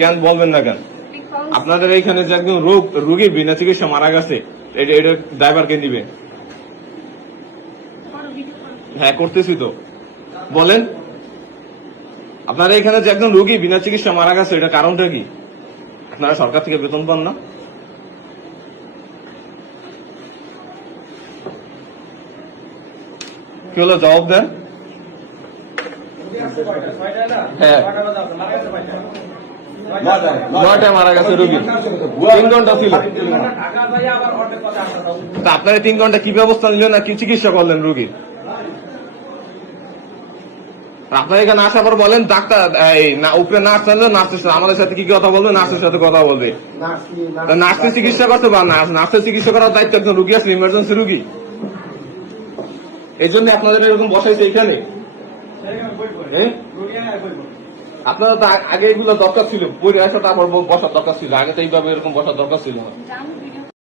কেন বলবেন না কেন? আপনাদের এইখানে যে একজন রোগী বিনা চিকিৎসা মারা গেছে, এটা ড্রাইভার কে নিবে? হ্যাঁ, করতেছি তো, বলেন। আপনারা এখানে যে একজন রোগী বিনা চিকিৎসা মারা গেছে, এটা কারণটা কি? আপনারা সরকার থেকে বেতন পান না? কি হলো, জবাব দেন। হ্যাঁ, 9টায় মারা গেছে রোগী, 3 ঘন্টা ছিল। আপনারা 3 ঘন্টা কি ব্যবস্থা নিলেন না কি চিকিৎসা করলেন রোগীর? আপনার এখানে আসার পর বলেন ডাক্তার উপরে নার্স আনলে নার্সের সাথে আমাদের সাথে কি কথা বলবে? নার্সের সাথে কথা বলবে। নার্সের চিকিৎসা করতে বা নার্সের চিকিৎসা করার দায়িত্ব একজন রুগী আছে, ইমার্জেন্সি রুগী। এই জন্য আপনাদের এরকম বসাইছে এখানে। আপনারা তো আগে এগুলো দরকার ছিল, বই আসা তারপর বসার দরকার ছিল, আগে তো এইভাবে এরকম বসার দরকার ছিল না।